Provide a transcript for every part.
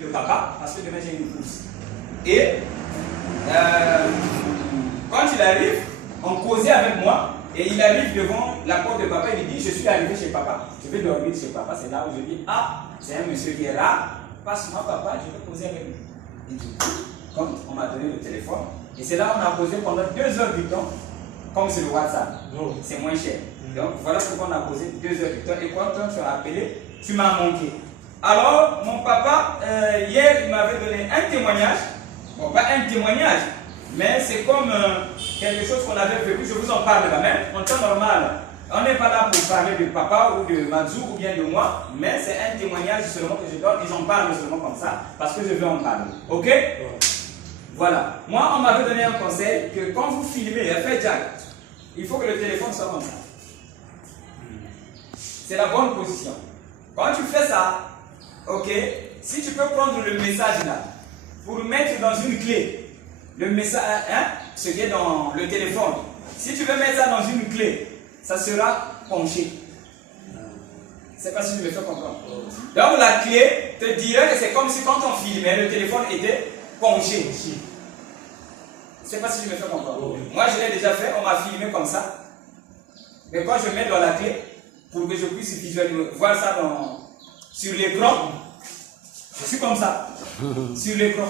de papa, parce que demain j'ai une course. Et quand il arrive, on causait avec moi, et il arrive devant la porte de papa, il me dit, je suis arrivé chez papa, je vais dormir chez papa. C'est là où je dis, ah, c'est un monsieur qui est là, passe-moi papa, je vais causer avec lui. Et du coup, quand on m'a donné le téléphone, et c'est là où on a causé pendant 2 heures du temps, comme c'est le WhatsApp, c'est moins cher. Donc voilà pourquoi on a posé 2 heures du temps, et quand tu as appelé, tu m'as manqué. Alors, mon papa, hier, il m'avait donné un témoignage, bon, pas un témoignage, mais c'est comme quelque chose qu'on avait vécu, je vous en parle là même, en temps normal. On n'est pas là pour parler de papa ou de Mazou ou bien de moi, mais c'est un témoignage seulement que je donne et j'en parle seulement comme ça parce que je veux en parler. Ok? Voilà. Moi, on m'avait donné un conseil que quand vous filmez, faites Jack, il faut que le téléphone soit comme ça. C'est la bonne position. Quand tu fais ça, ok, si tu peux prendre le message là pour mettre dans une clé, le message, hein, ce qui est dans le téléphone, si tu veux mettre ça dans une clé, ça sera penché. Je ne sais pas si je me fais comprendre. Donc la clé te dirait que c'est comme si quand on filmait, le téléphone était penché. Je ne sais pas si je me fais comprendre. Moi je l'ai déjà fait, on m'a filmé comme ça. Mais quand je mets dans la clé, pour que je puisse visualiser, voir ça sur l'écran, je suis comme ça, sur l'écran.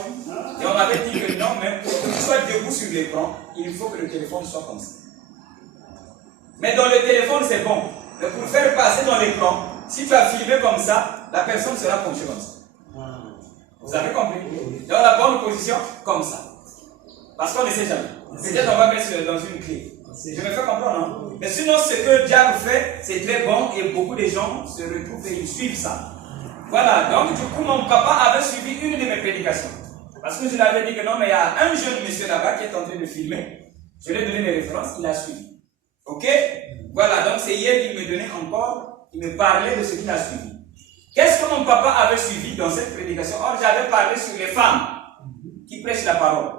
Et on m'avait dit que non, mais pour que tu sois debout sur l'écran, il faut que le téléphone soit comme ça. Mais dans le téléphone, c'est bon. Mais pour faire passer dans l'écran, si tu as filmé comme ça, la personne sera penchée comme ça. Vous avez compris? Dans la bonne position, comme ça. Parce qu'on ne sait jamais. Peut-être on va mettre dans une clé. Je me fais comprendre, non? Mais sinon, ce que Diable fait, c'est très bon et beaucoup de gens se retrouvent et ils suivent ça. Voilà, donc du coup, mon papa avait suivi une de mes prédications. Parce que je lui avais dit que non, mais il y a un jeune monsieur là-bas qui est en train de filmer. Je lui ai donné les références, il a suivi. Ok? Voilà, donc c'est hier qu'il me donnait encore, il me parlait de ce qu'il a suivi. Qu'est-ce que mon papa avait suivi dans cette prédication? Or, j'avais parlé sur les femmes qui prêchent la parole.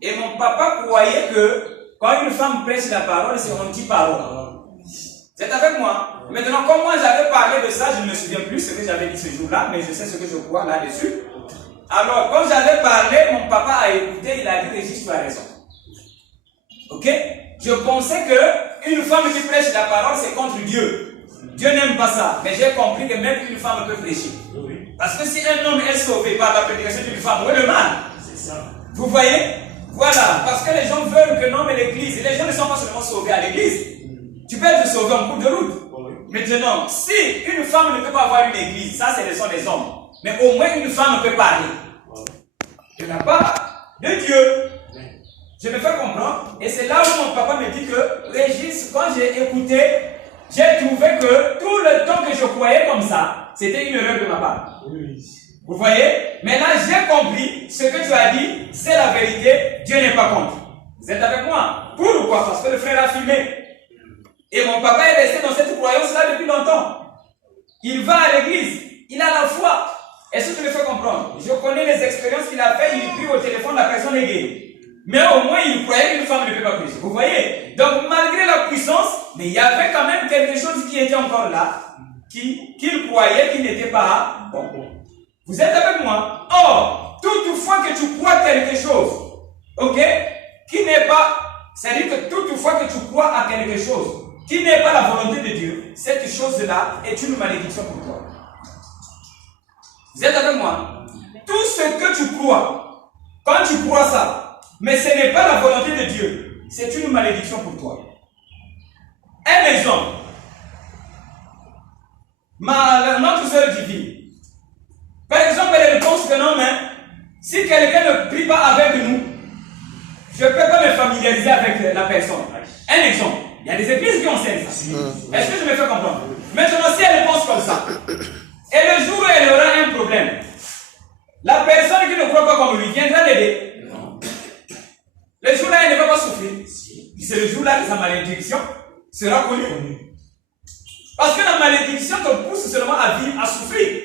Et mon papa croyait que quand une femme prêche la parole, c'est anti-parole. Vous êtes avec moi? Maintenant, comme moi j'avais parlé de ça, je ne me souviens plus ce que j'avais dit ce jour-là, mais je sais ce que je crois là-dessus. Alors, quand j'avais parlé, mon papa a écouté, il a dit Régis, tu as raison. Ok? Je pensais qu'une femme qui prêche la parole, c'est contre Dieu. Dieu n'aime pas ça. Mais j'ai compris que même une femme peut prêcher. Parce que si un homme est sauvé par la prédication d'une femme, où est le mal? C'est ça. Vous voyez? Voilà. Parce que les gens veulent que non, mais l'église, les gens ne sont pas seulement sauvés à l'église. Tu peux être sauvé en cours de route. Maintenant, si une femme ne peut pas avoir une église, ça c'est le son des hommes. Mais au moins une femme peut parler. De la part de Dieu. Je me fais comprendre. Et c'est là où mon papa me dit que, Régis, quand j'ai écouté, j'ai trouvé que tout le temps que je croyais comme ça, c'était une erreur de ma part. Vous voyez? Mais là, j'ai compris ce que tu as dit, c'est la vérité, Dieu n'est pas contre. Vous êtes avec moi? Pourquoi? Parce que le frère a filmé. Et mon papa est resté dans cette croyance-là depuis longtemps. Il va à l'église, il a la foi. Est-ce que tu me fais comprendre? Je connais les expériences qu'il a fait, il prie au téléphone, la personne est guérie. Mais au moins, il croyait qu'une femme ne peut pas prêcher. Vous voyez? Donc, malgré la puissance, mais il y avait quand même quelque chose qui était encore là, qu'il croyait qu'il n'était pas bon. Vous êtes avec moi? Or, toutefois que tu crois quelque chose, ok, qui n'est pas, c'est-à-dire que toutefois que tu crois à quelque chose, qui n'est pas la volonté de Dieu, cette chose-là est une malédiction pour toi. Vous êtes avec moi? Tout ce que tu crois, quand tu crois ça, mais ce n'est pas la volonté de Dieu, c'est une malédiction pour toi. Un exemple. Notre sœur divine. Par exemple, elle pense que non, mais si quelqu'un ne prie pas avec nous, je ne peux pas me familiariser avec la personne. Un exemple. Il y a des églises qui enseignent ça. Est-ce que je me fais comprendre? Maintenant, si elle pense comme ça, et le jour où elle aura un problème, la personne qui ne croit pas comme lui viendra l'aider. Le jour-là, elle ne va pas souffrir. C'est le jour-là que sa malédiction sera connue. Parce que la malédiction te pousse seulement à vivre, à souffrir.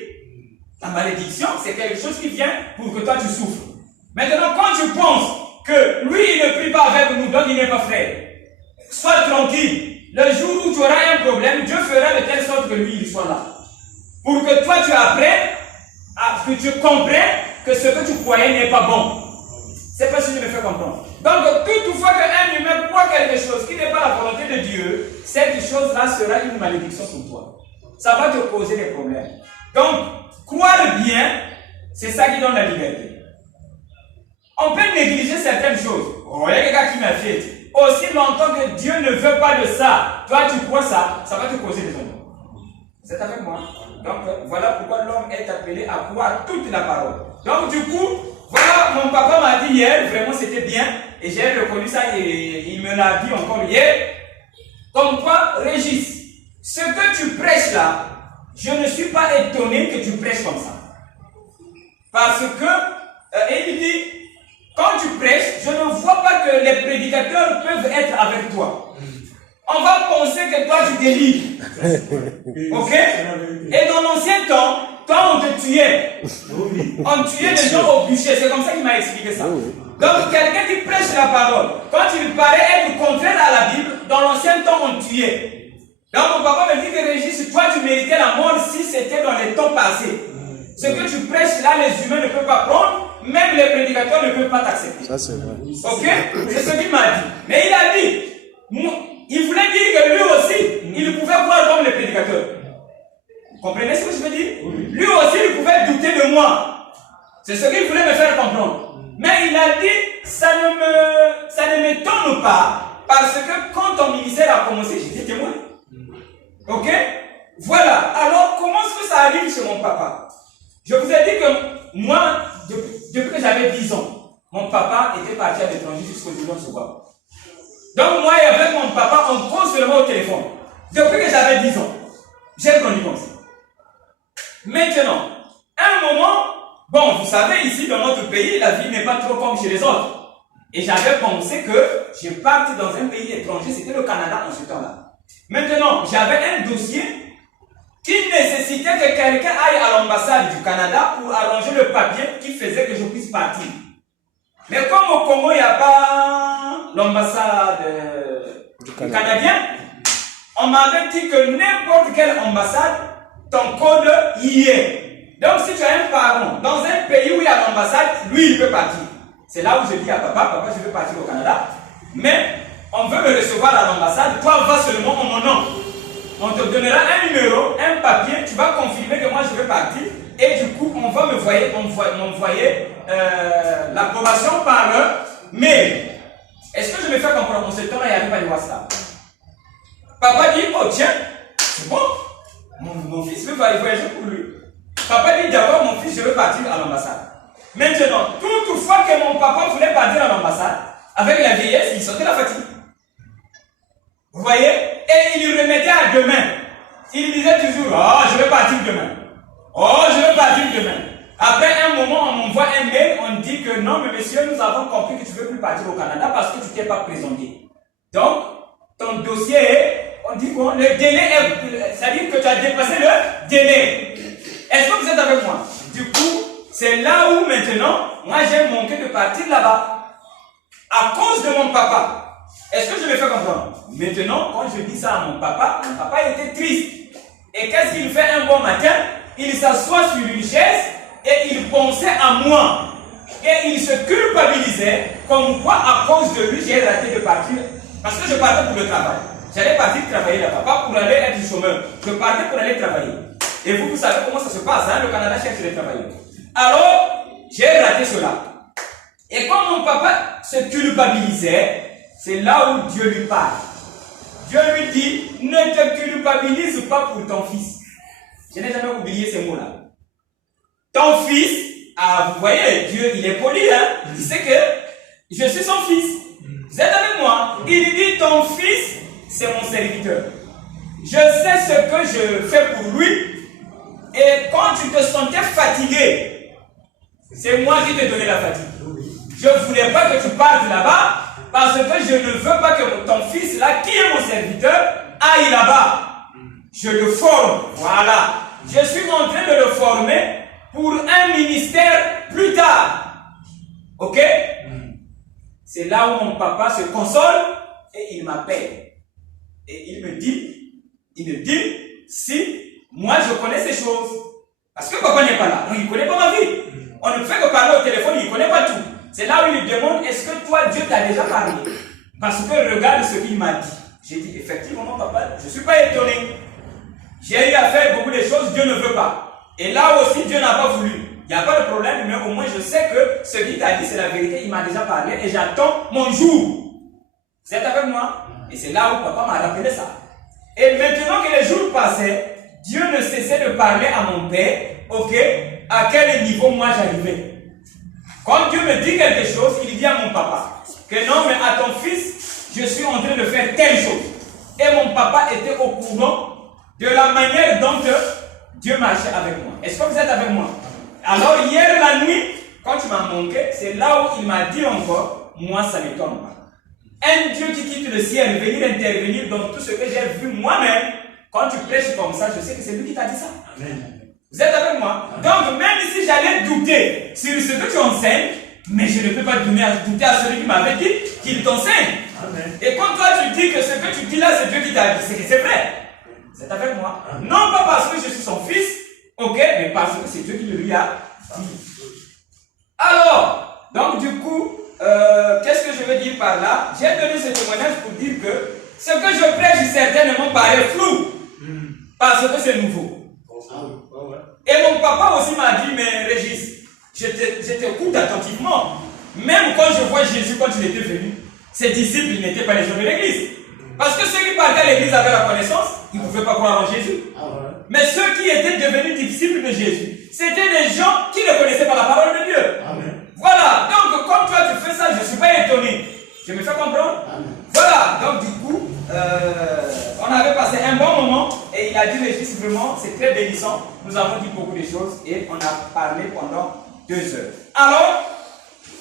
La malédiction, c'est quelque chose qui vient pour que toi tu souffres. Maintenant, quand tu penses que lui, il ne prie pas avec nous, donc il n'est pas frère, sois tranquille. Le jour où tu auras un problème, Dieu fera de telle sorte que lui, il soit là. Pour que toi, tu apprennes que tu comprennes que ce que tu croyais n'est pas bon. C'est pas ce que je me fais comprendre. Donc, toutefois qu'un humain croit quelque chose qui n'est pas la volonté de Dieu, cette chose-là sera une malédiction pour toi. Ça va te causer des problèmes. Donc, croire bien, c'est ça qui donne la liberté. On peut négliger certaines choses. Oh, il y a quelqu'un qui m'a fait. Aussi longtemps que Dieu ne veut pas de ça, toi tu crois ça, ça va te causer des ennuis. C'est avec moi. Donc, voilà pourquoi l'homme est appelé à croire toute la parole. Donc, du coup, voilà, mon papa m'a dit hier, vraiment c'était bien, et j'ai reconnu ça, et il me l'a dit encore hier. Comme quoi, Régis, ce que tu prêches là, je ne suis pas étonné que tu prêches comme ça. Parce que, il dit, quand tu prêches, je ne vois pas que les prédicateurs peuvent être avec toi. On va penser que toi tu délivres. Ok? Et dans l'ancien temps, toi on te tuait. On tuait les gens au bûcher. C'est comme ça qu'il m'a expliqué ça. Donc quelqu'un qui prêche la parole, quand il paraît être contraire à la Bible, dans l'ancien temps on tuait. Donc mon papa me dit que Régis, toi tu méritais la mort si c'était dans les temps passés. Ce que tu prêches là, les humains ne peuvent pas prendre, même les prédicateurs ne peuvent pas t'accepter. Ça c'est vrai. Ok? C'est ce qu'il m'a dit. Mais il a dit, il voulait dire que lui aussi, il pouvait voir comme les prédicateurs. Vous comprenez ce que je veux dire? Lui aussi, il pouvait douter de moi. C'est ce qu'il voulait me faire comprendre. Mais il a dit, ça ne m'étonne pas, parce que quand ton ministère a commencé, j'étais témoin. Ok? Voilà. Alors, comment est-ce que ça arrive chez mon papa? Je vous ai dit que moi, depuis que j'avais 10 ans, mon papa était parti à l'étranger jusqu'au jour où on se voit. Donc moi et avec mon papa, on cause seulement au téléphone. Depuis que j'avais 10 ans, j'ai grandi comme ça. Maintenant, à un moment, bon, vous savez, ici dans notre pays, la vie n'est pas trop comme chez les autres. Et j'avais pensé que je parte dans un pays étranger, c'était le Canada en ce temps-là. Maintenant, j'avais un dossier qui nécessitait que quelqu'un aille à l'ambassade du Canada pour arranger le papier qui faisait que je puisse partir. Mais comme au Congo, il n'y a pas l'ambassade canadienne, on m'avait dit que n'importe quelle ambassade, ton code y est. Donc si tu as un parent dans un pays où il y a l'ambassade, lui il peut partir. C'est là où je dis à papa, je veux partir au Canada, mais on veut me recevoir à l'ambassade, toi va seulement en mon nom. On te donnera un numéro, un papier, tu vas confirmer que moi je veux partir, et du coup on va m'envoyer l'approbation par mail. Est-ce que je me fais comprendre? En ce temps-là, il n'y avait pas de WhatsApp. Papa dit, oh tiens, c'est bon, mon fils veut voyager pour lui. Papa dit d'abord, mon fils, je veux partir à l'ambassade. Maintenant, toutefois que mon papa voulait partir à l'ambassade, avec la vieillesse, il sentait la fatigue. Vous voyez? Et il remettait à demain. Il disait toujours, oh, je vais partir demain. Oh, je vais partir demain. Après un moment, on m'envoie un mail, on dit que non, mais monsieur, nous avons compris que tu ne veux plus partir au Canada parce que tu ne t'es pas présenté. Donc, ton dossier est, on dit quoi? Le délai est, c'est-à-dire que tu as dépassé le délai. Est-ce que vous êtes avec moi? Du coup, c'est là où maintenant, moi j'ai manqué de partir là-bas. À cause de mon papa. Est-ce que je me fais comprendre? Maintenant, quand je dis ça à mon papa était triste. Et qu'est-ce qu'il fait un bon matin? Il s'assoit sur une chaise et il pensait à moi. Et il se culpabilisait comme quoi à cause de lui j'ai raté de partir. Parce que je partais pour le travail. J'allais partir travailler là-bas, pas pour aller être chômeur. Je partais pour aller travailler. Et vous savez comment ça se passe, hein? Le Canada cherche les travailleurs. Alors, j'ai raté cela. Et quand mon papa se culpabilisait, c'est là où Dieu lui parle. Dieu lui dit, ne te culpabilise pas pour ton fils. Je n'ai jamais oublié ces mots-là. Ton fils, vous voyez, Dieu, il est poli, hein? Il sait que je suis son fils. Vous êtes avec moi? Il dit, ton fils, c'est mon serviteur. Je sais ce que je fais pour lui. Et quand tu te sentais fatigué, c'est moi qui t'ai donné la fatigue. Je ne voulais pas que tu partes là-bas parce que je ne veux pas que ton fils là, qui est mon serviteur, aille là-bas. Je le forme. Voilà. Je suis en train de le former pour un ministère plus tard. Ok? C'est là où mon papa se console et il m'appelle. Et il me dit, si moi je connais ces choses, Parce que papa n'est pas là, donc il ne connaît pas ma vie. On ne fait que parler au téléphone, il ne connaît pas tout. C'est là où il lui demande, est-ce que toi, Dieu t'a déjà parlé? Parce que regarde ce qu'il m'a dit. J'ai dit, effectivement, papa, je ne suis pas étonné. J'ai eu à faire beaucoup de choses, Dieu ne veut pas. Et là aussi, Dieu n'a pas voulu. Il n'y a pas de problème, mais au moins je sais que ce qu'il t'a dit, c'est la vérité. Il m'a déjà parlé et j'attends mon jour. Vous êtes avec moi? Et c'est là où papa m'a rappelé ça. Et maintenant que les jours passaient, Dieu ne cessait de parler à mon père, ok, à quel niveau moi j'arrivais. Quand Dieu me dit quelque chose, il dit à mon papa que non, mais à ton fils, je suis en train de faire telle chose. Et mon papa était au courant de la manière dont Dieu marchait avec moi. Est-ce que vous êtes avec moi? Alors hier la nuit, quand tu m'as manqué, c'est là où il m'a dit encore, moi ça ne m'étonne pas. Un Dieu qui quitte le ciel, venir intervenir dans tout ce que j'ai vu moi-même, quand tu prêches comme ça, je sais que c'est lui qui t'a dit ça. Amen. Vous êtes avec moi? Donc même si j'allais douter sur ce que tu enseignes, mais je ne peux pas douter à celui qui m'avait dit qu'il t'enseigne. Et quand toi tu dis que ce que tu dis là, c'est Dieu qui t'a dit, c'est que c'est vrai. Vous êtes avec moi? Amen. Non pas parce que je suis son fils, ok, mais parce que c'est Dieu qui le lui a dit. Alors, donc du coup, qu'est-ce que je veux dire par là? J'ai donné ce témoignage pour dire que ce que je prêche certainement paraît flou, parce que c'est nouveau. Et mon papa aussi m'a dit, mais Régis, je t'écoute attentivement. Même quand je vois Jésus, quand il était venu, ses disciples n'étaient pas les gens de l'église. Parce que ceux qui partaient à l'église avaient la connaissance, ils ne pouvaient pas croire en Jésus. Mais ceux qui étaient devenus disciples de Jésus, c'était des gens qui ne connaissaient pas la parole de Dieu. Amen. Voilà, donc comme toi tu fais ça, je ne suis pas étonné. Je me fais comprendre? Amen. Voilà, donc du coup, on avait passé un bon moment et il a dit Régis, vraiment, c'est très bénissant. Nous avons dit beaucoup de choses et on a parlé pendant 2 heures. Alors,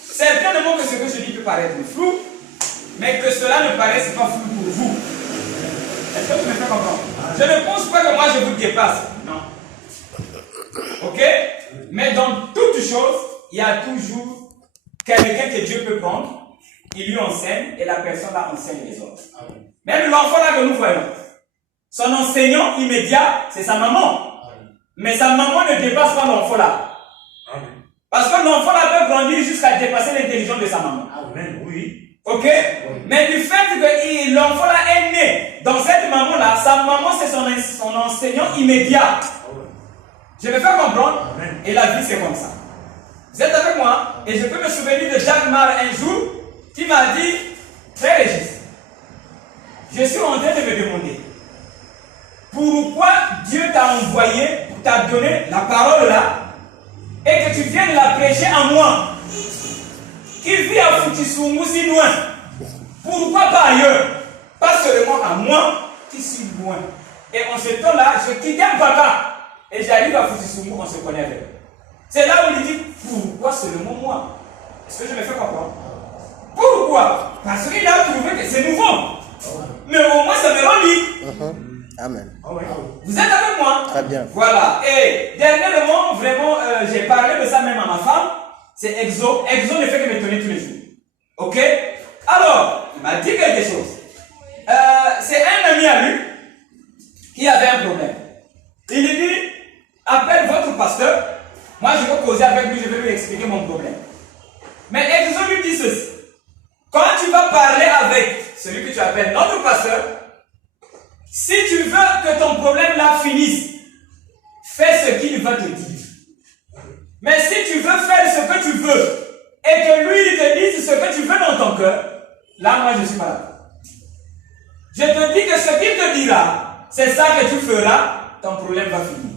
certainement que ce que je dis peut paraître flou, mais que cela ne paraisse pas flou pour vous. Est-ce que tu me fais comprendre? Je ne pense pas que moi je vous dépasse. Non. Ok? Mais dans toute chose, il y a toujours quelqu'un que Dieu peut prendre, il lui enseigne et la personne là enseigne les autres. Même l'enfant là que nous voyons, son enseignant immédiat, c'est sa maman. Mais sa maman ne dépasse pas l'enfant là. Parce que l'enfant là peut grandir jusqu'à dépasser l'intelligence de sa maman. Amen, oui. Ok? Oui. Mais du fait que l'enfant là est né dans cette maman là, sa maman c'est son enseignant immédiat. Je me fais comprendre? Amen. Et la vie c'est comme ça. Vous êtes avec moi? Et je peux me souvenir de Jacques Mar un jour qui m'a dit, Frère Régis, je suis en train de me demander pourquoi Dieu t'a envoyé, t'a donné la parole là, et que tu viennes la prêcher à moi, qui vit à Foutissoumou si loin. Pourquoi pas ailleurs? Pas seulement à moi qui suis loin. Et en ce temps-là, je quittais un papa et j'arrive à Foutissoumou, on se connaît avec. C'est là où il dit, pourquoi seulement moi? Est-ce que je me fais comprendre? Pourquoi? Parce qu'il a trouvé que c'est nouveau. Mais au moins ça me rend libre. Amen. Vous êtes avec moi? Très bien. Voilà. Et dernièrement, vraiment, j'ai parlé de ça même à ma femme. C'est Exo. Exo ne fait que me tenir tous les jours. Ok? Alors, il m'a dit quelque chose. C'est un ami à lui qui avait un problème. Il lui dit, appelle votre pasteur. Moi, je vais causer avec lui, je vais lui expliquer mon problème. Mais Exo lui dit ceci. Quand tu vas parler avec celui que tu appelles notre pasteur, si tu veux que ton problème là finisse, fais ce qu'il va te dire. Mais si tu veux faire ce que tu veux et que lui il te dise ce que tu veux dans ton cœur, là moi je ne suis pas là. Je te dis que ce qu'il te dira, c'est ça que tu feras, ton problème va finir.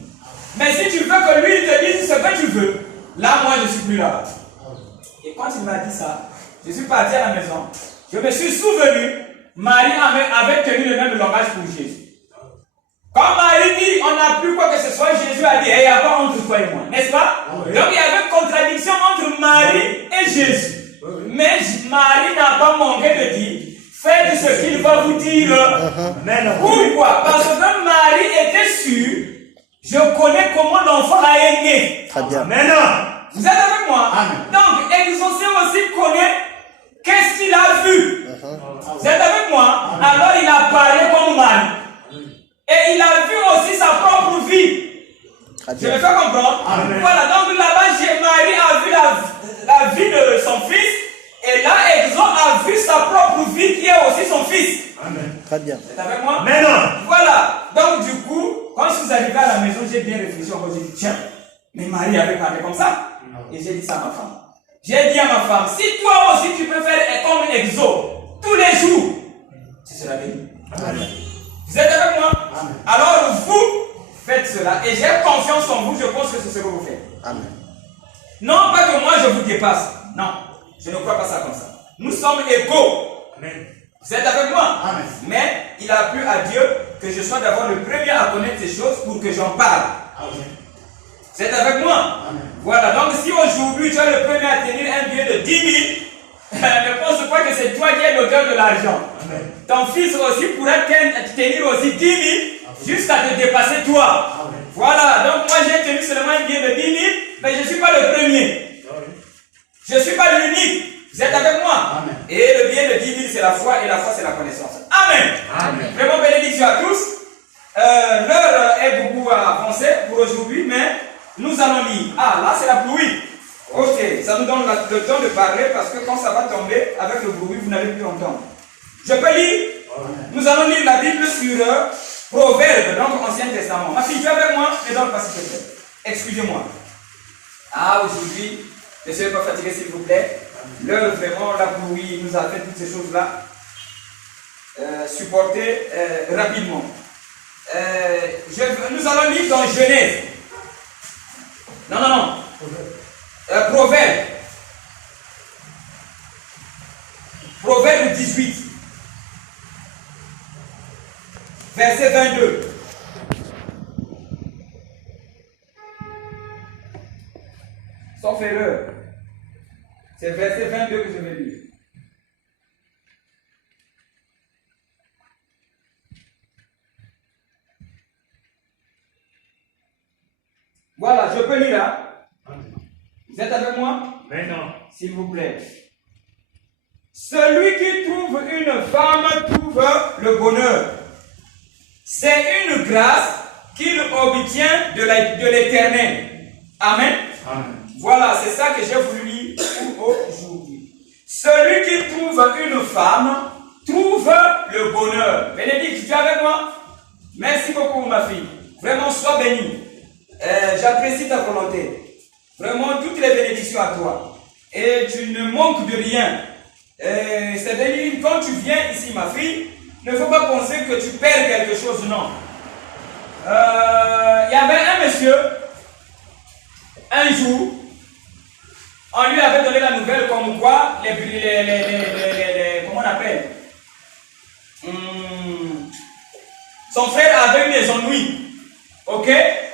Mais si tu veux que lui il te dise ce que tu veux, là moi je ne suis plus là. Et quand il m'a dit ça, je suis parti à la maison, je me suis souvenu, Marie avait tenu le même langage pour Jésus. Quand Marie dit, on n'a plus quoi que ce soit, Jésus a dit, il n'y a pas entre toi et moi, n'est-ce pas? Oui. Donc il y avait contradiction entre Marie et Jésus. Oui. Mais Marie n'a pas manqué de dire, faites ce qu'il va vous dire. Pourquoi? Parce que Marie était sûre, je connais comment l'enfant est né. Très bien. Maintenant, vous êtes avec moi? Amen. Donc, Exaucé aussi connaît qu'est-ce qu'il a vu. Vous êtes avec moi? Alors il a parlé comme Marie. Et il a vu aussi sa propre vie. Je me fais comprendre. Amen. Voilà, donc là-bas, Marie a vu la vie de son fils. Et là, Exo a vu sa propre vie qui est aussi son fils. Amen. Très bien. C'est avec moi? Mais non. Voilà. Donc du coup, quand je suis arrivé à la maison, j'ai bien réfléchi. J'ai dit, tiens, mais Marie avait parlé comme ça. Et j'ai dit ça à ma femme. J'ai dit à ma femme, si toi aussi tu peux faire comme Exo, tous les jours, tu seras béni. Amen. Vous êtes avec moi? Amen. Alors vous, faites cela. Et j'ai confiance en vous, je pense que c'est ce que vous faites. Amen. Non pas que moi je vous dépasse. Non, je ne crois pas ça comme ça. Nous sommes égaux. Amen. Vous êtes avec moi? Amen. Mais il a plu à Dieu que je sois d'abord le premier à connaître ces choses pour que j'en parle. Amen. Vous êtes avec moi? Amen. Voilà, donc si aujourd'hui tu es le premier à tenir un billet de 10 000, ne pense pas que c'est toi qui es l'auteur de l'argent. Amen. Ton fils aussi pourra tenir aussi 10 000 jusqu'à te dépasser toi. Amen. Voilà, donc moi j'ai tenu seulement un billet de 10 000, mais je ne suis pas le premier. Je ne suis pas l'unique. Vous êtes avec moi? Amen. Et le bien de 10 000, c'est la foi, et la foi, c'est la connaissance. Amen. Amen. Vraiment, bénédiction à tous. L'heure est beaucoup avancée pour aujourd'hui, mais nous allons lire. Ah, là, c'est la pluie. Ok, ça nous donne le temps de parler parce que quand ça va tomber avec le bruit, vous n'allez plus entendre. Je peux lire? Amen. Nous allons lire la Bible sur Proverbes, donc Ancien Testament. Ma fille, tu es avec moi? Ne donne pas s'il te plaît. Excusez-moi. Ah, aujourd'hui, ne soyez pas fatigués s'il vous plaît. L'heure vraiment, la pluie nous a fait toutes ces choses-là. Supporter rapidement. Nous allons lire dans Genèse. Non. Proverbe. Proverbe 18. Verset 22. Sauf erreur. C'est verset 22 que je vais lire. Voilà, je peux lire là. Vous êtes avec moi? Mais non. S'il vous plaît. Celui qui trouve une femme trouve le bonheur. C'est une grâce qu'il obtient de l'Éternel. Amen. Amen. Voilà, c'est ça que j'ai voulu lire pour aujourd'hui. Celui qui trouve une femme trouve le bonheur. Bénédicte, tu es avec moi? Merci beaucoup, ma fille. Vraiment, sois bénie. J'apprécie ta volonté. Vraiment, toutes les bénédictions à toi. Et tu ne manques de rien. C'est-à-dire, quand tu viens ici, ma fille, ne faut pas penser que tu perds quelque chose, non. Il y avait un monsieur, un jour, on lui avait donné la nouvelle comme quoi, comment on appelle? Son frère avait eu des ennuis, ok?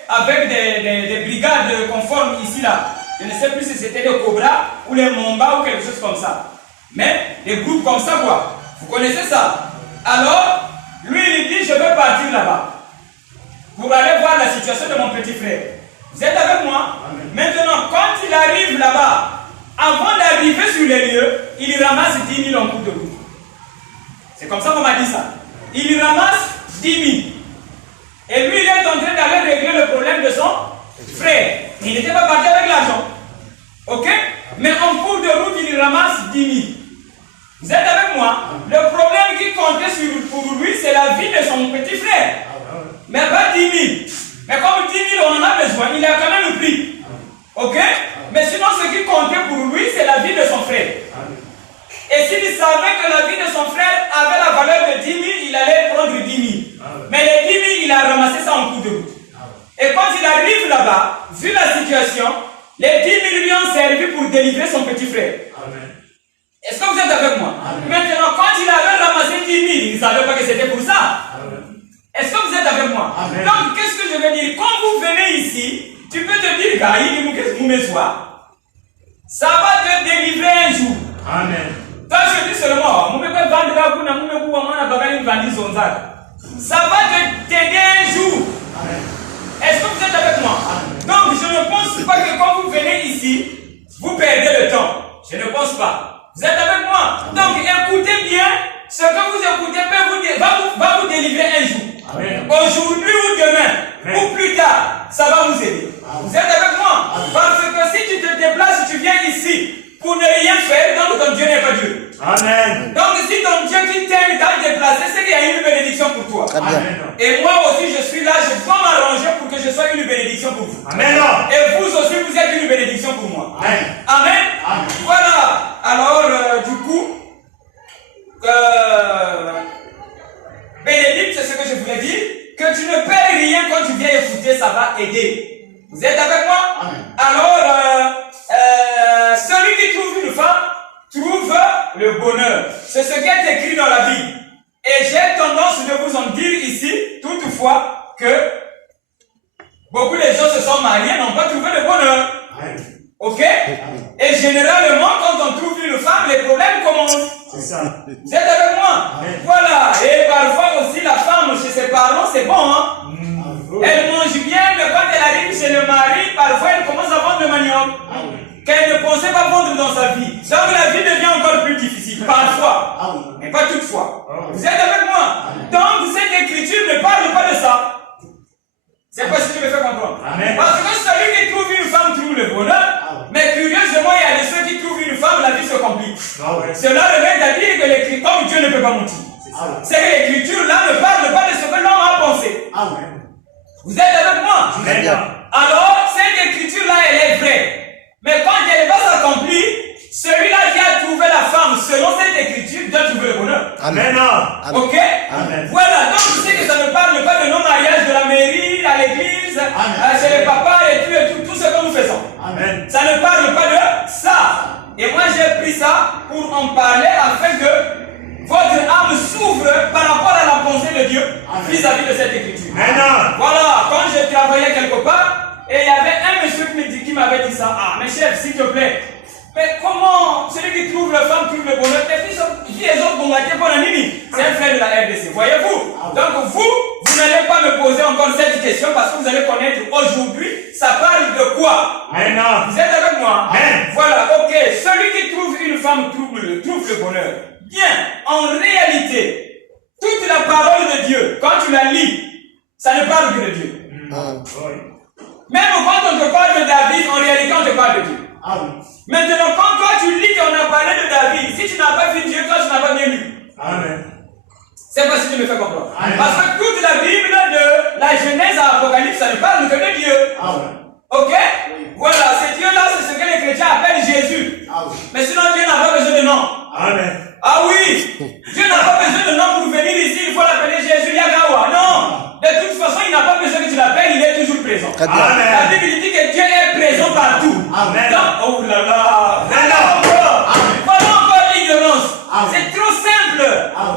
Avec des brigades conformes ici, là. Je ne sais plus si c'était les Cobra ou les Momba ou quelque chose comme ça. Mais des groupes comme ça, quoi. Vous connaissez ça? Alors, lui, il dit, je veux partir là-bas pour aller voir la situation de mon petit frère. Vous êtes avec moi? Amen. Maintenant, quand il arrive là-bas, avant d'arriver sur les lieux, il ramasse 10 000 en cours de route. C'est comme ça qu'on m'a dit ça. Il ramasse 10 000. Et lui, il est en train d'aller régler le problème de son frère. Il n'était pas parti avec l'argent. Ok? Mais en cours de route, il ramasse 10 000. Vous êtes avec moi? Le problème qui comptait pour lui, c'est la vie de son petit frère. Mais pas 10 000. Mais comme 10 000, on en a besoin, il a quand même pris. Ok? Mais sinon, ce qui comptait pour lui, c'est la vie de son frère. Et s'il savait que la vie de son frère avait la valeur de 10 000, il allait prendre 10 000. Mais les 10 000, il a ramassé ça en cours de route. Et quand il arrive là-bas, vu la situation, les 10 000 lui ont servi pour délivrer son petit frère. Amen. Est-ce que vous êtes avec moi? Amen. Maintenant, quand il avait ramassé 10 000, il ne savait pas que c'était pour ça. Amen. Est-ce que vous êtes avec moi? Amen. Donc, qu'est-ce que je veux dire? Quand vous venez ici, tu peux te dire, ça va te délivrer un jour. Amen. Toi, je dis seulement, ça va t'aider un jour. Amen. Est-ce que vous êtes avec moi? Amen. Donc, je ne pense pas que quand vous venez ici, vous perdez le temps. Je ne pense pas. Vous êtes avec moi? Donc, écoutez bien. Ce que vous écoutez va vous délivrer un jour. Aujourd'hui ou demain, ou plus tard, ça va vous aider. Vous êtes avec moi? Parce que si tu te déplaces, tu viens ici pour ne rien faire, donc ton Dieu n'est pas Dieu. Amen. Donc si ton Dieu qui t'aime t'a déplacé, c'est qu'il y a une bénédiction pour toi. Amen. Et moi aussi, je suis là, je dois m'arranger pour que je sois une bénédiction pour vous. Amen. Et vous aussi, vous êtes une bénédiction pour moi. Amen. Amen. Amen. Voilà. Alors, du coup, Bénédicte, c'est ce que je voulais dire, que tu ne perds rien quand tu viens écouter, ça va aider. Vous êtes avec moi? Amen. Alors, celui qui trouve une femme trouve le bonheur. C'est ce qui est écrit dans la Bible. Et j'ai tendance de vous en dire ici, toutefois, que beaucoup de gens se sont mariés, n'ont pas trouvé le bonheur. Amen. Ok? Et généralement, quand on trouve une femme, les problèmes commencent. C'est ça. Vous êtes avec moi? Amen. Voilà. Et parfois aussi, la femme chez ses parents, c'est bon, hein? Elle mange bien, mais quand elle arrive chez le mari, parfois elle commence à vendre le manioc qu'elle ne pensait pas vendre dans sa vie. Donc la vie devient encore plus difficile, parfois, mais pas toutefois. Vous êtes avec moi? Donc cette écriture ne parle pas de ça. C'est pas ce que je me fais comprendre. Amen. Parce que celui qui trouve une femme trouve le bonheur, mais curieusement, il y a de ceux qui trouvent une femme, la vie se complique. Cela revient à dire que l'écriture, comme Dieu ne peut pas mentir, c'est que l'écriture là ne parle pas de ce que l'homme a pensé. Vous êtes avec moi? Alors, cette écriture-là, elle est vraie. Mais quand elle va s'accomplir, celui-là qui a trouvé la femme selon cette écriture doit trouver le bonheur. Amen. Ok? Amen. Voilà, donc tu sais que ça ne parle pas de nos mariages de la mairie, à l'église, chez les papas et tout ce que nous faisons. Amen. Ça ne parle pas de ça. Et moi j'ai pris ça pour en parler afin que votre âme s'ouvre par rapport à la pensée de Dieu vis-à-vis de cette écriture. Amen. Voilà, quand je travaillais quelque part, et il y avait un monsieur qui m'avait dit ça. Ah, mais chef, s'il te plaît, mais comment celui qui trouve la femme trouve le bonheur? Et puis les autres bongatés pour la Nini, c'est un frère de la RDC, voyez-vous? Donc vous n'allez pas me poser encore cette question parce que vous allez connaître aujourd'hui, ça parle de quoi? Amen. Vous êtes avec moi? Amen. Voilà, ok, celui qui trouve une femme trouve le bonheur. Bien, en réalité, toute la parole de Dieu, quand tu la lis, ça ne parle que de Dieu. Même quand on te parle de David, en réalité, on te parle de Dieu. Maintenant, quand toi tu lis qu'on a parlé de David, si tu n'as pas vu Dieu, toi tu n'as pas bien lu. Amen. C'est pas ce qui me fait comprendre. Amen. Parce que toute la Bible, de la Genèse à Apocalypse, ça ne parle que de Dieu. Ok? Voilà, ce Dieu-là, c'est ce que les chrétiens appellent Jésus. Mais sinon, Dieu n'a pas besoin de nom. Amen. Ah oui! Dieu n'a pas besoin de nom pour venir ici, il faut l'appeler Jésus Yagawa. Non! De toute façon, il n'a pas besoin que tu l'appelles, il est toujours présent. Amen. La Bible dit que Dieu est présent partout. Amen. Donc, oh là là! Voilà encore l'ignorance. C'est trop simple.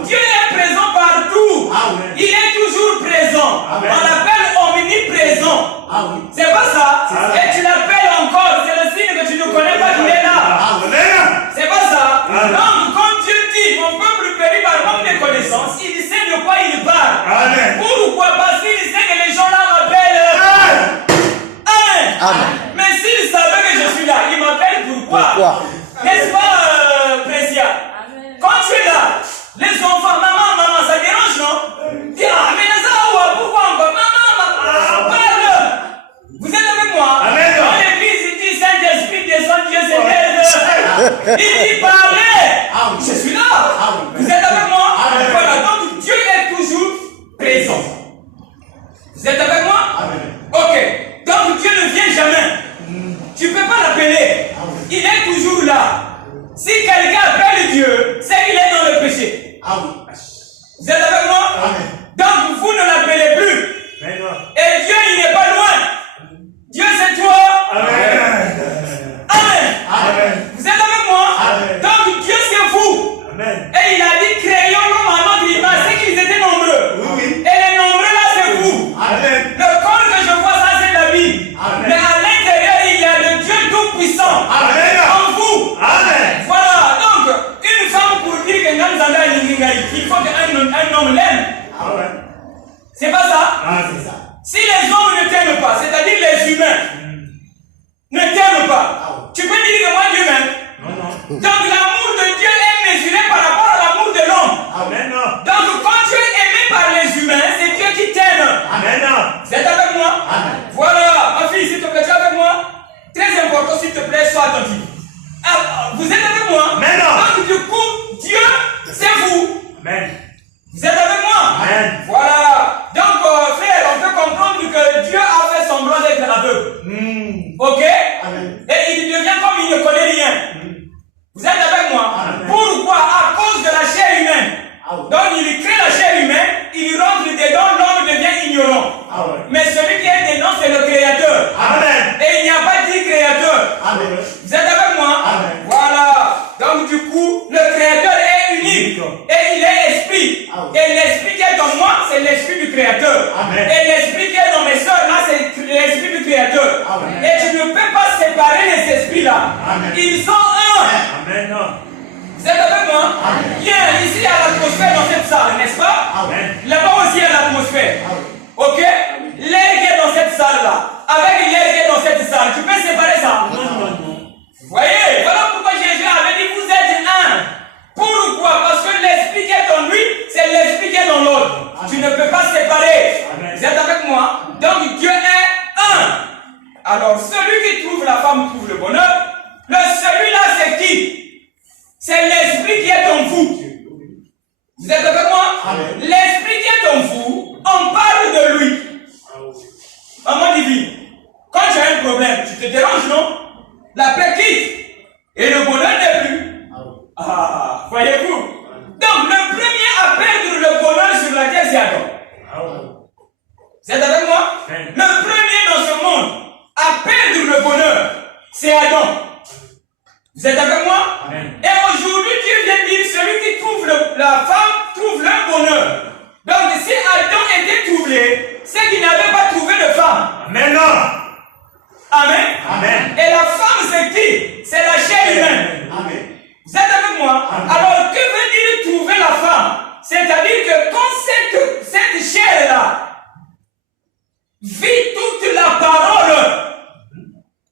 Dieu est présent partout. Il est toujours présent. Amen. On l'appelle omniprésent. C'est pas ça? Et tu l'appelles encore, c'est le signe que tu ne connais pas qu'il est là. C'est pas ça? Donc, quand Dieu dit, mon peuple périt par manque de connaissances, il sait de quoi il parle. Amen. Pourquoi? Parce qu'il sait que les gens là m'appellent. Amen. Mais s'il savait que je suis là, il m'appelle pourquoi? N'est-ce pas, Précia? Quand tu es là, les enfants, maman, ça dérange, non? Dis, ah, mais pourquoi encore? Maman, parle. Vous êtes avec moi? Amen. Dans l'église, il dit Saint-Esprit descend, Dieu s'élève. Il dit parlez. Je suis là. Vous êtes avec moi? Amen. Voilà, donc Dieu est toujours présent. Vous êtes avec moi? Ok. Donc Dieu ne vient jamais. Tu ne peux pas l'appeler. Il est toujours là. Si quelqu'un appelle Dieu, c'est qu'il est dans le péché. Vous êtes avec moi? Donc vous ne l'appelez plus. Et Dieu, il n'est pas loin. Dieu, c'est toi. Amen. Vous êtes avec moi? Donc Dieu, c'est vous. Et il a dit, créons l'homme à notre image. C'est qu'ils étaient nombreux. Et les nombreux là, c'est vous. Le corps que je vois, ça, c'est la vie. Mais à l'intérieur, il y a le Dieu tout-puissant. En vous. Voilà. Donc, une femme pour dire que il faut qu'un homme l'aime. C'est pas ça? Si les hommes ne t'aiment pas, c'est-à-dire les humains, ne t'aiment pas, tu peux dire que moi Dieu m'aime. Donc l'amour de Dieu est mesuré par rapport à l'amour de l'homme. Donc quand tu es aimé par les humains, c'est Dieu qui Vous êtes avec moi? Amen. Pourquoi? À cause de la chair humaine. Donc il crée la chair humaine, il rentre dedans, l'homme devient ignorant. Mais celui qui est dedans, c'est le Créateur. Amen. Et il n'y a pas dit Créateur. Amen. Vous êtes avec moi? Amen. Voilà. Donc du coup, le Créateur est unique. Et il est esprit. Et l'esprit qui est en moi, c'est l'esprit du Créateur. Amen. Et l'esprit qui est dans mes soeurs, là, c'est l'esprit du Créateur. Amen. Et tu ne peux pas séparer les esprits-là. Amen. Ils sont un. Amen. Vous êtes avec moi? Amen. Bien, ici il y a l'atmosphère dans cette salle, n'est-ce pas? Amen. Là-bas aussi il y a l'atmosphère. Ok? L'air qui est dans cette salle-là, avec l'air qui est dans cette salle, tu peux séparer ça? Non. Vous voyez? Voilà pourquoi Jésus avait dit vous êtes un. Pourquoi? Parce que l'esprit qui est en lui, c'est l'esprit qui est dans l'autre. Tu ne peux pas séparer. Amen. Vous êtes avec moi? Donc Dieu est un. Alors celui qui trouve la femme trouve le bonheur. Celui-là c'est qui? C'est l'esprit qui est en vous. Vous êtes avec moi? Amen. L'esprit qui est en vous, on parle de lui. Maman divine, quand tu as un problème, tu te déranges, non? La paix quitte. Et le bonheur n'est plus. Ah, voyez-vous? Donc le premier à perdre le bonheur sur la terre, c'est Adam. Vous êtes avec moi? Amen. Le premier dans ce monde à perdre le bonheur, c'est Adam. Vous êtes avec moi? Amen. Et aujourd'hui, Dieu vient dire, celui qui trouve la femme trouve le bonheur. Donc si Adam était troublé, c'est qu'il n'avait pas trouvé de femme. Amen. Amen. Amen. Et la femme, c'est qui? C'est la chair humaine. Amen. Vous êtes avec moi? Amen. Alors, que veut dire trouver la femme? C'est-à-dire que quand cette chair-là vit toute la parole,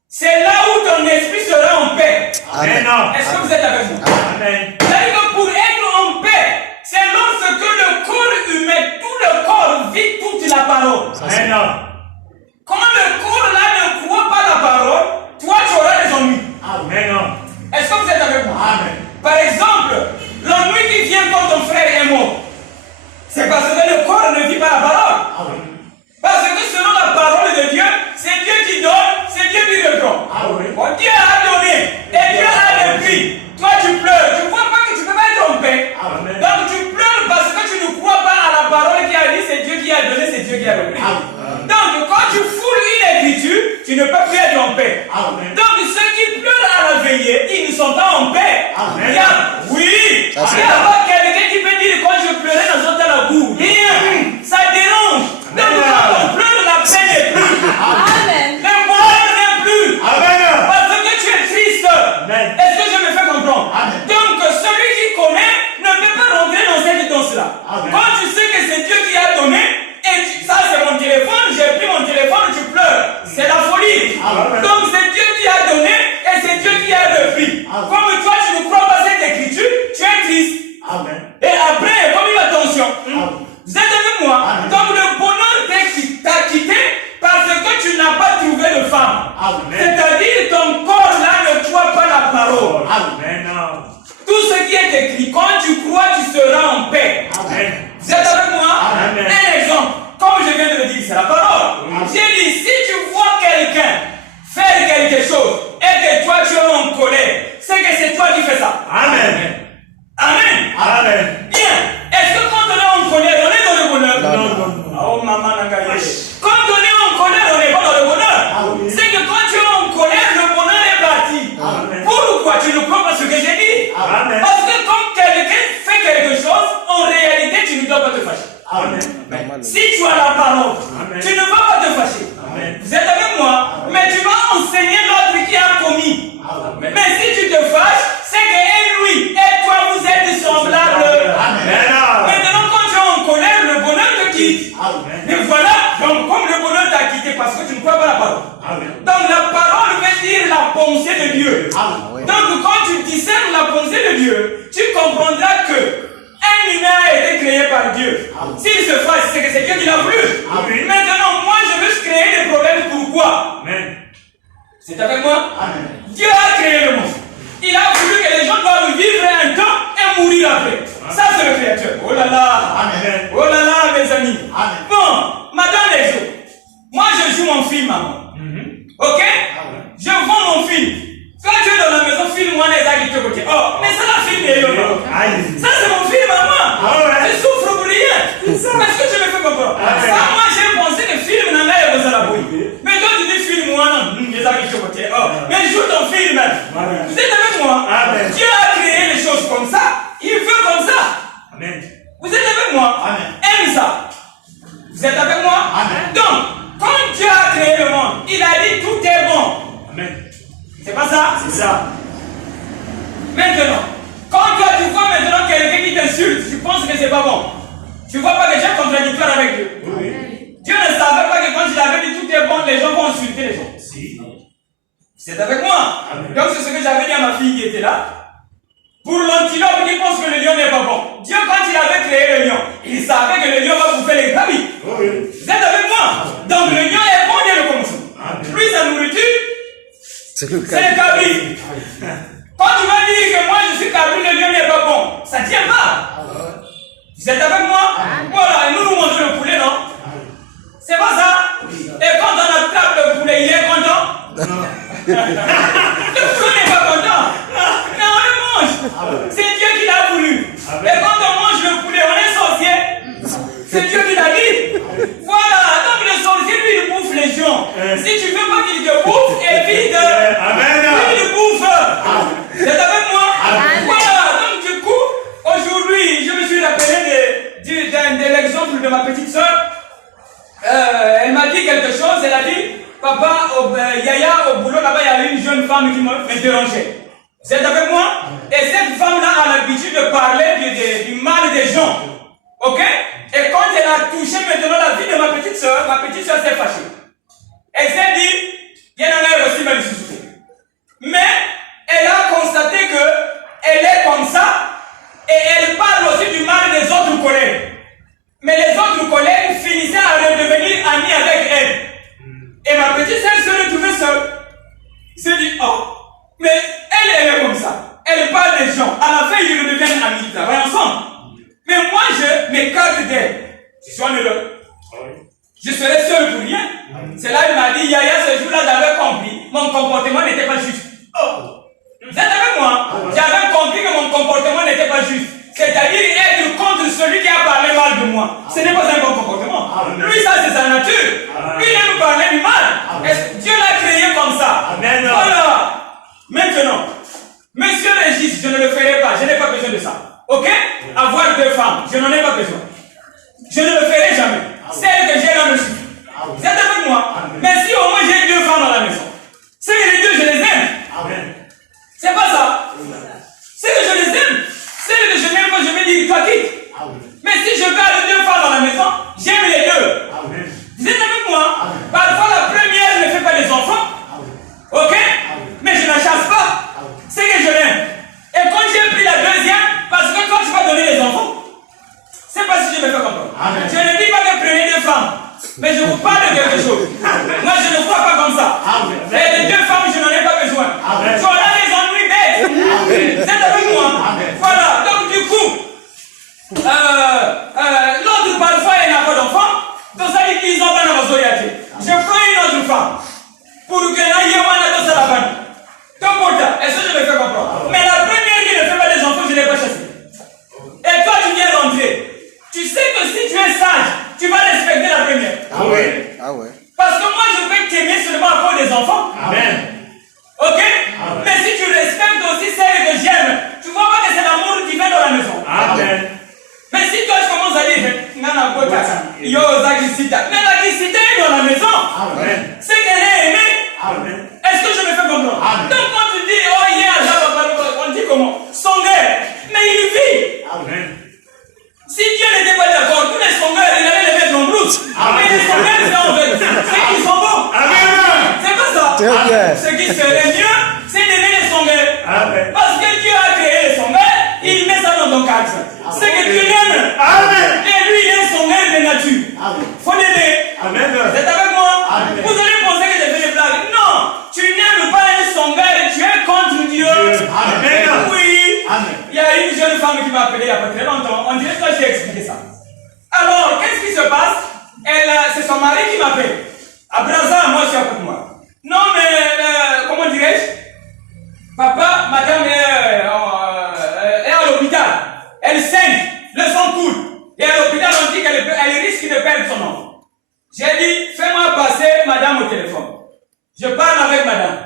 c'est là où ton esprit sera en paix. Amen. Est-ce que vous êtes avec moi? Amen. C'est-à-dire que pour être en paix, c'est lorsque le corps humain, tout le corps vit toute la parole. Amen. Quand le corps là ne croit pas la parole, toi tu auras des ennuis. Amen. Est-ce que vous êtes avec moi? Amen. Par exemple, l'ennui qui vient quand ton frère est mort, c'est parce que le corps ne vit pas la parole. Amen. Parce que selon la parole de Dieu, c'est Dieu qui donne, c'est Dieu qui reprend. Bon, Dieu a donné et Dieu a repris. Toi tu pleures, tu ne vois pas que tu ne peux pas être en paix. Amen. Donc tu pleures parce que tu ne crois pas à la parole qui a dit c'est Dieu qui a donné, c'est Dieu qui a repris. Donc quand tu foules une écriture, tu ne peux plus être en paix. Amen. Donc ceux qui pleurent à la veillée, ils ne sont pas en paix. Amen. Il y a, oui, il n'y a pas quelqu'un qui peut dire quand je pleurais dans un tel à bout. Ça dérange. Donc quand on pleure, la paix n'est plus. Amen. Le bonheur n'est plus. Amen. Parce que tu es triste. Amen. Est-ce que je me fais comprendre? Amen. Donc celui qui connaît ne peut pas rentrer dans cette danse-là. Amen. Quand tu sais que c'est Dieu qui a donné, et ça c'est mon téléphone, j'ai pris mon téléphone, tu pleures. C'est la folie. Amen. Donc c'est Dieu qui a donné et c'est Dieu qui a repris. Amen. Comme toi tu ne crois pas cette écriture, tu es triste. Amen. Et après, comme il attention, Amen. vous êtes avec moi? Amen. Donc le bonheur t'a quitté parce que tu n'as pas trouvé de femme. Amen. C'est-à-dire ton corps là ne croit pas la parole. Amen. Tout ce qui est écrit, quand tu crois, tu seras en paix. Amen. Vous êtes avec moi? Amen. Un exemple, comme je viens de le dire, c'est la parole. Oui. J'ai dit, si tu vois quelqu'un faire quelque chose et que toi tu es en colère, c'est que c'est toi qui fais ça. Amen. Amen. Amen. Bien. Est-ce que quand on est en colère, on est dans le bonheur? Non. Oh maman Nangaye. Quand on est en colère, on n'est pas dans le bonheur. oui. C'est que quand tu es en colère, le bonheur est parti. Amen. Pourquoi tu ne crois pas ce que j'ai dit? Amen. Parce que quand quelqu'un fait quelque chose, en réalité, tu ne dois pas te fâcher. Amen. Si tu as la parole, Amen. tu ne vas pas te fâcher. Amen. Vous êtes avec moi? Mais tu vas enseigner l'autre qui a commis. Amen. Mais si tu te fâches, c'est que lui et toi, vous êtes semblables. Amen. Maintenant, quand tu es en colère, le bonheur te quitte. Amen. Et voilà, donc comme le bonheur t'a quitté parce que tu ne crois pas la parole. Amen. Donc la parole veut dire la pensée de Dieu. Amen. Donc quand tu discernes la pensée de Dieu, tu comprendras que un humain a été créé par Dieu. S'il se fâche, c'est que c'est Dieu qui l'a voulu. Amen. Maintenant, moi je veux créer des problèmes. Pourquoi? Amen. C'est avec moi? Amen. Dieu a créé le monde. Il a voulu que les gens doivent vivre un temps et mourir après. Ça c'est le Créateur. Oh là là. Amen. Oh là là, mes amis. Amen. Bon, madame les jours. Moi je joue mon film, maman. Ok? Amen. Je vends mon film. Quand tu es dans la maison, filme-moi les actes de côté. Oh, Ok, oh. Mais joue ton film. Amen. Vous êtes avec moi? Amen. Dieu a créé les choses comme ça. Il veut comme ça. Amen. Vous êtes avec moi? Amen. Aime ça. Vous êtes avec moi? Amen. Donc, quand Dieu a créé le monde, il a dit tout est bon. Amen. C'est pas ça? C'est ça. Maintenant, quand toi tu vois maintenant quelqu'un qui t'insulte, tu penses que c'est pas bon. Tu vois pas que Dieu est contradictoire avec Dieu. Oui. Dieu ne savait pas que quand il avait dit tout est bon, les gens vont insulter les gens. Si. C'est avec moi. Amen. Donc c'est ce que j'avais dit à ma fille qui était là. Pour l'antilope qui pense que le lion n'est pas bon. Dieu, quand il avait créé le lion, il savait que le lion va bouffer les gravits. Oui. Vous êtes avec moi? Donc le lion est bon dès le commencement. Amen. Puis sa nourriture, C'est le c'est le cabri. Quand tu vas dire que moi je suis cabri, le lion n'est pas bon, ça ne tient pas. Vous êtes avec moi? Voilà, et nous nous mangeons le poulet, non? C'est pas ça? Et quand on attrape le poulet, il est content? Le poulet n'est pas content. Mais on le mange. C'est Dieu qui l'a voulu. Et quand on mange le poulet, on est sorcier. C'est Dieu qui l'a dit. Voilà, donc le sorcier, lui, il bouffe les gens. Si tu veux pas qu'il te bouffe, évite. Amen. Lui, il bouffe. Vous êtes avec moi? Voilà, donc du coup, aujourd'hui, je me suis rappelé de l'exemple de ma petite soeur. Elle m'a dit quelque chose, elle a dit, papa, Yaya, au boulot là-bas, il y avait une jeune femme qui me dérangeait. Vous êtes avec moi? Et cette femme-là a l'habitude de parler du mal des gens. Ok? Et quand elle a touché maintenant la vie de ma petite soeur s'est fâchée. Elle s'est dit, il y en a aussi mal souffert. Mais elle a constaté que elle est comme ça et elle parle aussi du mal des autres collègues. Mais les autres collègues finissaient à redevenir amis avec elle. Et ma petite soeur se retrouvait seule. Elle s'est dit, oh, mais elle est comme ça. Elle parle des gens. À la fin, ils redeviennent amis. Ils travaillent ensemble. Mais moi, je m'écarte d'elle. Je suis en heureux. Je serai seul pour rien. C'est là qu'il m'a dit, Yaya, ce jour-là, j'avais compris. Mon comportement n'était pas juste. Oh. Vous êtes avec moi? J'avais compris que mon comportement n'était pas juste. C'est-à-dire être contre celui qui a parlé mal de moi. Ce n'est pas un bon comportement. Lui, ça, c'est sa nature. Lui, il aime parler du mal. Et Dieu l'a créé comme ça. Amen. Voilà. Maintenant, monsieur Régis, je ne le ferai pas. Je n'ai pas besoin de ça. Ok? Avoir deux femmes, je n'en ai pas besoin. Je ne le ferai jamais. Celle que j'ai là me suffit. Vous êtes avec moi? Mais si au moins j'ai deux femmes à la maison, c'est que les deux, je les aime. C'est pas ça. C'est que je les aime. Celles que je n'aime pas, je vais dire, toi quitte. Mais si je garde deux femmes à la maison, j'aime les deux. Vous êtes avec moi? Parfois, la première ne fait pas des enfants. Ok? Mais je ne la chasse pas. C'est que je l'aime. Et quand j'ai pris la deuxième, parce que toi, tu vas donner les enfants, c'est pas si je me fais comprendre. Je ne dis pas que prenez deux femmes. Mais je vous parle de quelque chose. Moi, je ne crois pas comme ça. Et les deux femmes, je n'en ai pas besoin. Tu auras des ennuis bêtes. Vous êtes avec moi? Voilà. Donc, du coup, l'autre, parfois, elle n'a pas d'enfant. Donc, ça dit qu'ils ont pas d'enfant. Je prends une autre femme. Pour que là, il y ait un autre salaban. Donc, pour ça, est-ce que je me fais comprendre? Mais la première qui ne fait pas des enfants, je ne l'ai pas chassée. Et toi, tu viens d'entrer. Tu sais que si tu es sage, tu vas respecter la première. Ah ouais. Parce que moi, je peux t'aimer seulement à cause des enfants. Amen. Ok? Mais si tu respectes aussi celle que j'aime, tu vois pas que c'est l'amour qui vient dans la maison. Amen. Mais si toi, je commence à dire, Nana Bota, yo, Zagisita, mais la Gisita est dans la maison. Amen. C'est qu'elle est aimée. Amen. Est-ce que je me fais comprendre? Donc, quand tu dis, oh, yeah, on dit comment? Songeur. Mais il vit. Amen. Si Dieu n'était pas d'accord, tous les songeurs, il allait les mettre en brousse. Mais les songeurs, c'est en fait, c'est qu'ils sont bons. Amen. C'est pas ça. Très bien. Ce qui serait mieux, c'est d'aimer les songeurs. Amen. Parce que Dieu a créé les songeurs, il met ça dans ton cadre. C'est que tu l'aimes. Amen. Et lui, il est songeur de nature. Faut l'aimer. Amen. Vous êtes avec moi? Vous allez penser que j'ai fait des blagues. Non, tu n'aimes pas un songeur, tu es contre Dieu. Amen. Oui. Il y a une jeune femme qui m'a appelé il n'y a pas très longtemps. On dirait que j'ai expliqué ça. Alors, qu'est-ce qui se passe? C'est son mari qui m'appelle. À Brazza, moi je suis à côté de moi. Non, mais comment dirais-je? Papa, madame est à l'hôpital. Elle saigne, le sang coule. Et à l'hôpital, on dit qu'elle risque de perdre son enfant. J'ai dit, fais-moi passer madame au téléphone. Je parle avec madame.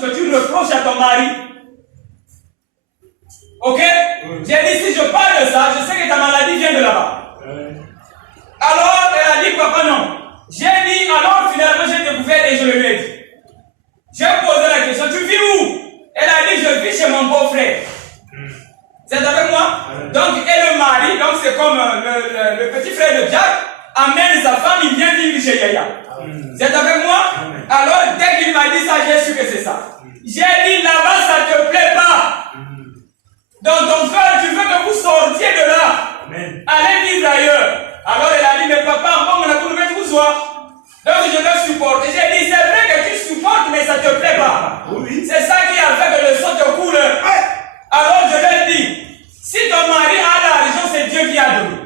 chose que tu reproches à ton mari. Ok? J'ai dit, si je parle de ça, je sais que ta maladie vient de là-bas. Alors, elle a dit, papa, non. J'ai dit, alors, finalement, j'ai découvert et je le lui ai dit. J'ai posé la question, tu vis où? Elle a dit, je vis chez mon beau-frère. Vous êtes avec moi? Donc, et le mari, donc c'est comme le petit frère de Jack, amène sa femme, il vient vivre chez Yaya. Vous êtes avec moi? Alors, dès qu'il m'a dit ça, j'ai su que c'est ça. J'ai dit, là-bas, ça ne te plaît pas. Donc, ton frère, tu veux que vous sortiez de là. Allez vivre ailleurs. Alors, elle a dit, mais papa, bon, on a voulu mettre vous soir. Donc, je le supporte. Et j'ai dit, c'est vrai que tu supportes, mais ça ne te plaît pas. C'est ça qui a fait que le sang te coule. Alors, je lui ai dit, si ton mari a l'argent, c'est Dieu qui a donné.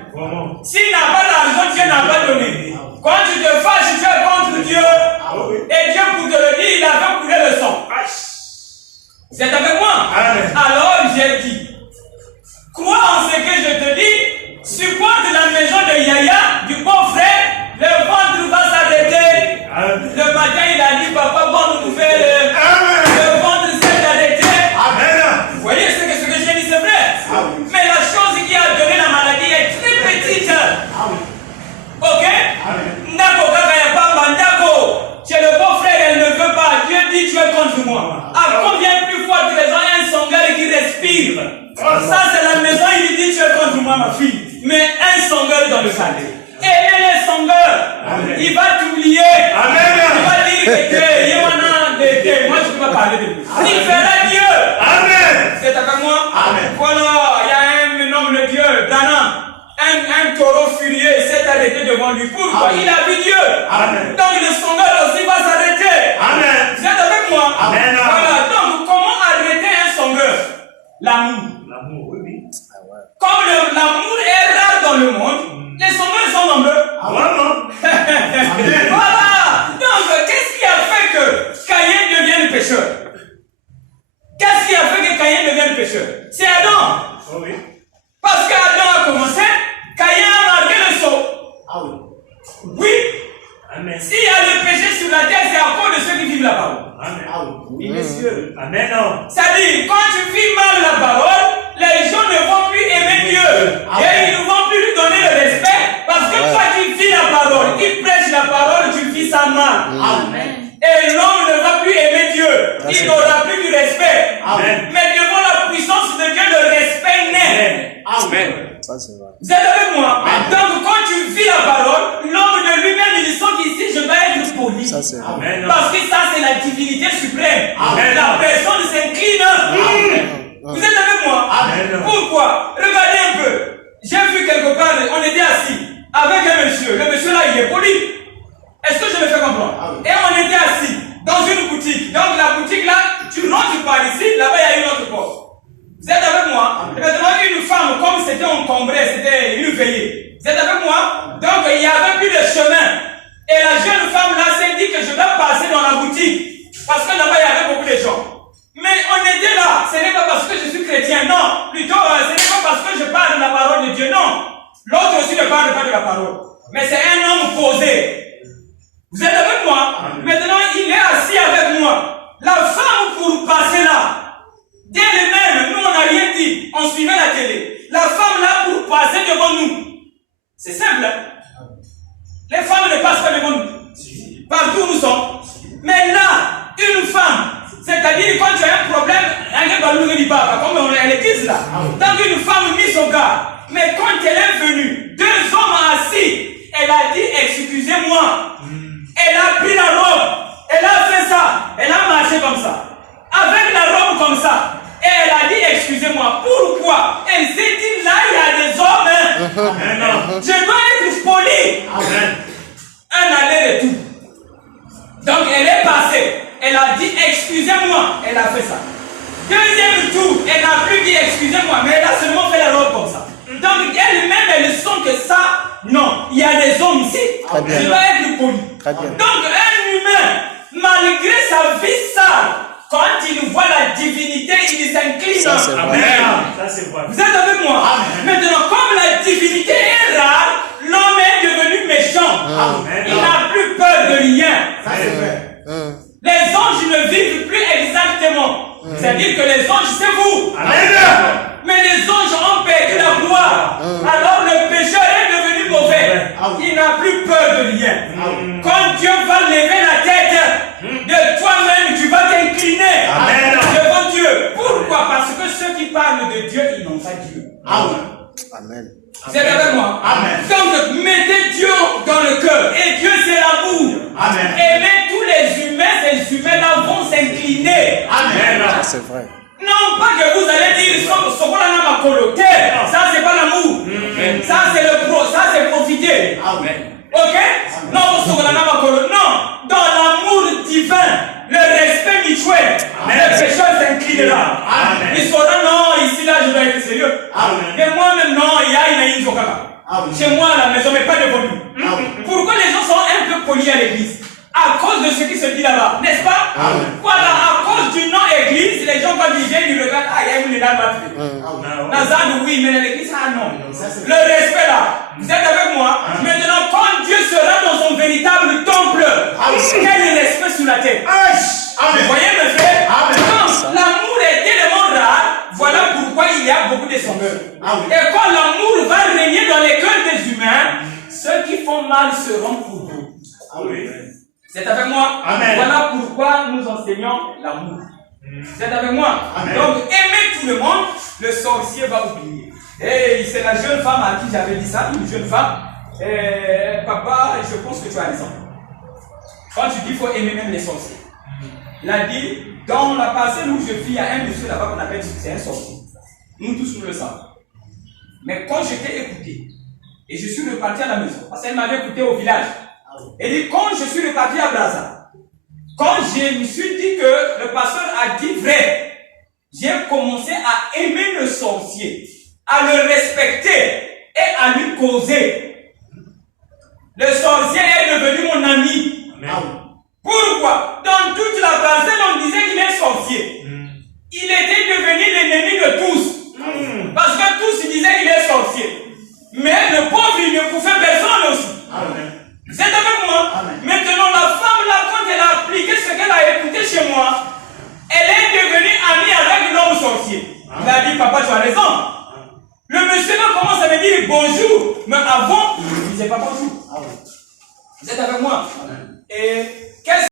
S'il n'a pas l'argent, Dieu n'a pas donné. Quand tu te fâches, tu es contre Dieu. Et Dieu, pour te le dire, il a fait couler le sang. Vous êtes avec moi? Alors, j'ai dit, crois en ce que je te dis, supporte la maison de Yaya, du beau-frère, le ventre va s'arrêter. Le matin, il a dit, papa, bonne nouvelle. Le ventre s'est arrêté. Vous voyez ce que j'ai dit, c'est vrai. Mais la chose qui a donné la maladie est très petite. Ok? Ndako kaka ya papa, Ndako. Chez le beau-frère, elle ne veut pas. Dieu dit, tu es contre moi. À combien plus fort tu es un sangueur qui respire? Ça, c'est la maison, il dit, tu es contre moi, ma fille. Mais un sangueur dans le palais. Et les sangueurs, il va t'oublier. Il va dire que Dieu, moi je ne peux pas parler de lui. Il fera Dieu. C'est avec moi? Voilà, il y a un homme de Dieu, Danam. Un taureau furieux s'est arrêté devant lui. Pourquoi? Il a vu Dieu. Donc le sangueur aussi va s'arrêter. Vous êtes avec moi? Voilà, donc comment arrêter un sangueur? L'amour. Comme l'amour est rare dans le monde, les sangueurs sont nombreux. Voilà. Donc, qu'est-ce qui a fait que Caïn devienne pécheur? Qu'est-ce qui a fait que Caïn devienne pécheur? C'est Adam. Parce qu'Adam a commencé, Caïn a marqué le saut. Oui. S'il y a le péché sur la terre, c'est à cause de ceux qui vivent la parole. Oui, messieurs. C'est-à-dire, quand tu vis mal la parole, les gens ne vont plus aimer Dieu. Et ils ne vont plus lui donner le respect. Parce que toi qui vis la parole, qui prêche la parole, tu vis ça mal. Et l'homme ne va plus aimer Dieu. Il n'aura plus du respect. Mais devant la puissance de Dieu, le respect naît. Ça, c'est vrai. Vous êtes avec moi? Donc, quand tu vis la parole, l'homme de lui-même, il sent qu'ici, je dois être poli. Ça, c'est vrai. Parce que ça, c'est la divinité suprême. La personne s'incline. Vous êtes avec moi? Pourquoi? Regardez un peu. J'ai vu quelque part, on était assis avec un monsieur. Le monsieur là, il est poli. Est-ce que je me fais comprendre? Et on était assis dans une boutique. Donc, la boutique là, tu rentres par ici, là-bas, il y a une autre porte. Vous êtes avec moi? Et maintenant, une femme, comme c'était encombré, c'était une veillée. Vous êtes avec moi? Donc, il n'y avait plus de chemin. Et la jeune femme là s'est dit que je dois passer dans la boutique. Parce que là-bas, il y avait beaucoup de gens. Mais on était là. Ce n'est pas parce que je suis chrétien, non. Plutôt, ce n'est pas parce que je parle de la parole de Dieu, non. L'autre aussi ne parle pas de la parole. Mais c'est un homme posé. Vous êtes avec moi? Maintenant, il est assis avec moi. La femme, pour passer là, dès le même, nous on n'a rien dit, on suivait la télé. La femme là pour passer devant nous. C'est simple. Hein? Les femmes ne passent pas devant nous. Partout où nous sommes. Mais là, une femme, c'est-à-dire quand tu as un problème, comme elle est là. Donc une femme mise au garde. Mais quand elle est venue, deux hommes assis, elle a dit excusez-moi. Elle a pris la robe, elle a fait ça, elle a marché comme ça. Avec la robe comme ça. Et elle a dit, excusez-moi, pourquoi? Elle s'est dit, là, il y a des hommes. Je dois être poli. Un aller-retour. Donc, elle est passée. Elle a dit, excusez-moi. Elle a fait ça. Deuxième tour, elle n'a plus dit, excusez-moi, mais elle a seulement fait la robe comme ça. Donc, elle-même, elle sent que ça, non, il y a des hommes ici. Je dois être poli. Donc, un humain, malgré sa vie sale, quand il voit la divinité, il s'incline. Ça, c'est vrai. Vous êtes avec moi? Maintenant, comme la divinité est rare, l'homme est devenu méchant. Il n'a plus peur de rien. Ça, c'est vrai. Les anges ne vivent plus exactement C'est-à-dire que les anges, c'est vous. Amen. Mais les anges ont perdu la gloire. Alors le pécheur est devenu mauvais. Il n'a plus peur de rien. Quand Dieu va lever la tête de toi-même, tu vas t'incliner devant Dieu. Pourquoi? Parce que ceux qui parlent de Dieu, ils n'ont pas Dieu. Amen. Vous êtes avec moi? Amen. Donc mettez Dieu dans le cœur. Et Dieu c'est l'amour. Amen. Aimez tous les humains, ces humains-là vont s'incliner. Amen. C'est vrai. Non, pas que vous allez dire ça c'est pas l'amour. Ça c'est le pro, ça c'est profiter. Ok? Non, dans l'amour divin, le respect mutuel, le pécheur s'incline là. Ils sont là, non, ici là je dois être sérieux. Mais moi-même, non, il y a une zokaka. Chez moi à la maison, mais pas de volume. Pourquoi les gens sont un peu polis à l'église? À cause de ce qui se dit là-bas, n'est-ce pas? Voilà, à cause du nom église, les gens quand ils viennent, ils regardent, ah, il y a une dame Nazan, oui, mais l'église, ah non. Le respect là, vous êtes avec moi? Maintenant, quand Dieu sera dans son véritable temple, quel respect sur la tête? Vous voyez mes frères? Quand l'amour est tellement rare, voilà pourquoi il y a beaucoup de sangles. Et quand l'amour va régner dans les cœurs des humains, ceux qui font mal seront pour vous. C'est avec moi? Voilà pourquoi nous enseignons l'amour. Vous êtes avec moi? Donc, aimez tout le monde, le sorcier va oublier. Et c'est la jeune femme à qui j'avais dit ça, une jeune femme. Papa, je pense que tu as raison. Quand tu dis qu'il faut aimer même les sorciers. Il a dit, dans la parcelle où je vis, il y a un monsieur là-bas qu'on appelle, c'est un sorcier. Nous tous nous le savons. Mais quand je t'ai écouté, et je suis reparti à la maison, parce qu'elle m'avait écouté au village. Et dit, quand je suis reparti à Brazza, quand je me suis dit que le pasteur a dit vrai, j'ai commencé à aimer le sorcier, à le respecter et à lui causer. Le sorcier est devenu mon ami. Pourquoi? Dans toute la parcelle, on disait qu'il est sorcier. Il était devenu l'ennemi de tous. Parce que tous disaient qu'il est sorcier. Mais le pauvre, il ne pouvait personne aussi. Vous êtes avec moi? Maintenant, la femme là, quand elle a appliqué ce qu'elle a écouté chez moi, elle est devenue amie avec l'homme sorcier. Il a dit, papa, tu as raison. Le monsieur là commence à me dire bonjour, mais avant, il ne disait pas bonjour. Vous êtes avec moi? Et